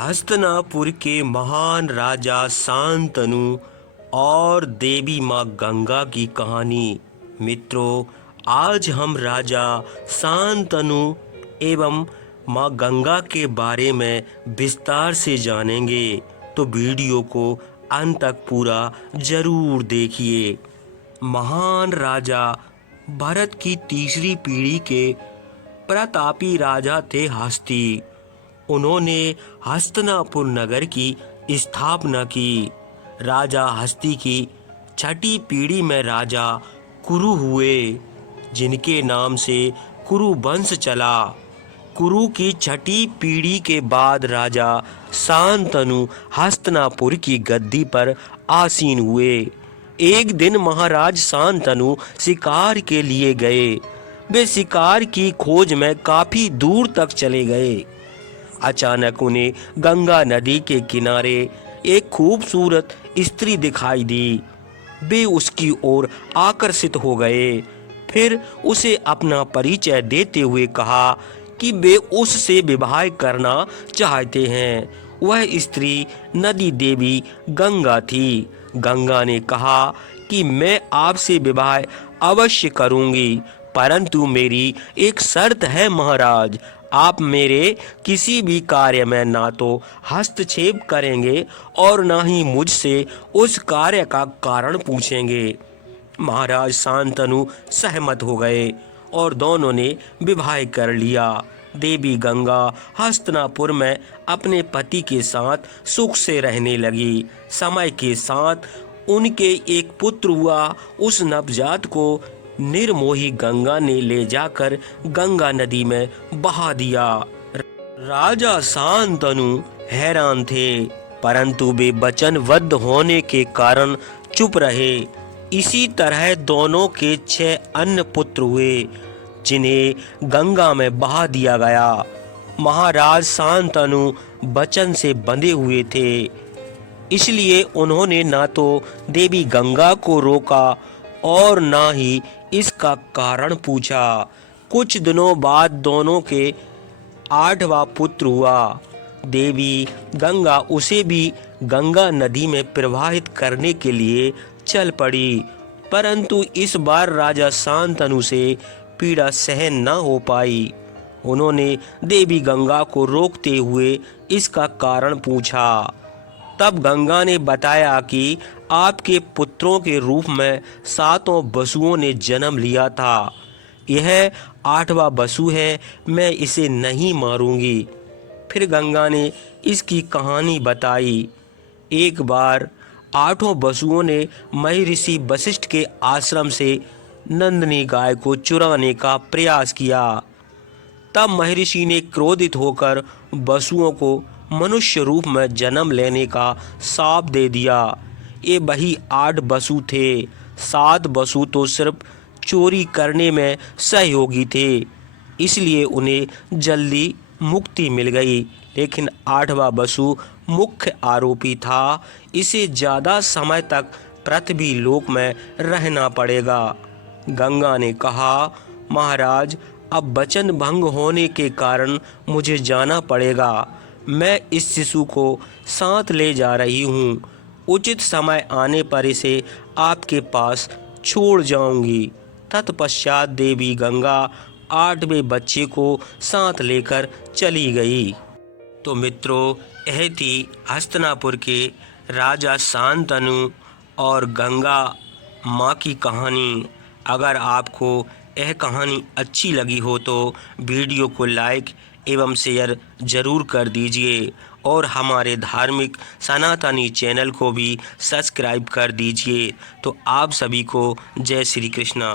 हस्तिनापुर के महान राजा शांतनु और देवी माँ गंगा की कहानी। मित्रों, आज हम राजा शांतनु एवं माँ गंगा के बारे में विस्तार से जानेंगे, तो वीडियो को अंत तक पूरा जरूर देखिए। महान राजा भरत की तीसरी पीढ़ी के प्रतापी राजा थे हस्ती। उन्होंने हस्तिनापुर नगर की स्थापना की। राजा हस्ती की छठी पीढ़ी में राजा कुरु हुए, जिनके नाम से कुरु वंश चला। कुरु की छठी पीढ़ी के बाद राजा शांतनु हस्तिनापुर की गद्दी पर आसीन हुए। एक दिन महाराज शांतनु शिकार के लिए गए। वे शिकार की खोज में काफी दूर तक चले गए। अचानक उन्हें गंगा नदी के किनारे एक खूबसूरत स्त्री दिखाई दी। वे उसकी ओर आकर्षित हो गए। फिर उसे अपना परिचय देते हुए कहा कि वे उससे विवाह करना चाहते हैं। वह स्त्री नदी देवी गंगा थी। गंगा ने कहा कि मैं आपसे विवाह अवश्य करूंगी, परंतु मेरी एक शर्त है महाराज। आप मेरे किसी भी कार्य में ना तो हस्तक्षेप करेंगे और ना ही मुझसे उस कार्य का कारण पूछेंगे। महाराज शांतनु सहमत हो गए और दोनों ने विवाह कर लिया। देवी गंगा हस्तिनापुर में अपने पति के साथ सुख से रहने लगी। समय के साथ उनके एक पुत्र हुआ। उस नवजात को निर्मोही गंगा ने ले जाकर गंगा नदी में बहा दिया। राजा शांतनु हैरान थे, परंतु वे वचनबद्ध होने के कारण चुप रहे। इसी तरह दोनों के 6 अन्य पुत्र हुए, जिन्हें गंगा में बहा दिया गया। महाराज शांतनु वचन से बंधे हुए थे, इसलिए उन्होंने ना तो देवी गंगा को रोका और ना ही इसका कारण पूछा। कुछ दिनों बाद दोनों के 8वां पुत्र हुआ। देवी गंगा उसे भी गंगा नदी में प्रवाहित करने के लिए चल पड़ी, परंतु इस बार राजा शांतनु से पीड़ा सहन न हो पाई। उन्होंने देवी गंगा को रोकते हुए इसका कारण पूछा। तब गंगा ने बताया कि आपके पुत्रों के रूप में 7 वसुओं ने जन्म लिया था। यह 8वां वसु है, मैं इसे नहीं मारूंगी। फिर गंगा ने इसकी कहानी बताई। एक बार 8 वसुओं ने महर्षि वशिष्ठ के आश्रम से नंदिनी गाय को चुराने का प्रयास किया। तब महर्षि ने क्रोधित होकर वसुओं को मनुष्य रूप में जन्म लेने का शाप दे दिया। ये वही 8 वसु थे। 7 वसु तो सिर्फ चोरी करने में सहयोगी थे, इसलिए उन्हें जल्दी मुक्ति मिल गई, लेकिन 8वां वसु मुख्य आरोपी था। इसे ज़्यादा समय तक पृथ्वी लोक में रहना पड़ेगा। गंगा ने कहा, महाराज, अब वचन भंग होने के कारण मुझे जाना पड़ेगा। मैं इस शिशु को साथ ले जा रही हूँ। उचित समय आने पर इसे आपके पास छोड़ जाऊंगी। तत्पश्चात देवी गंगा 8वें बच्चे को साथ लेकर चली गई। तो मित्रों, यह थी हस्तिनापुर के राजा शांतनु और गंगा माँ की कहानी। अगर आपको यह कहानी अच्छी लगी हो तो वीडियो को लाइक एवं शेयर जरूर कर दीजिए और हमारे धार्मिक सनातनी चैनल को भी सब्सक्राइब कर दीजिए। तो आप सभी को जय श्री कृष्णा।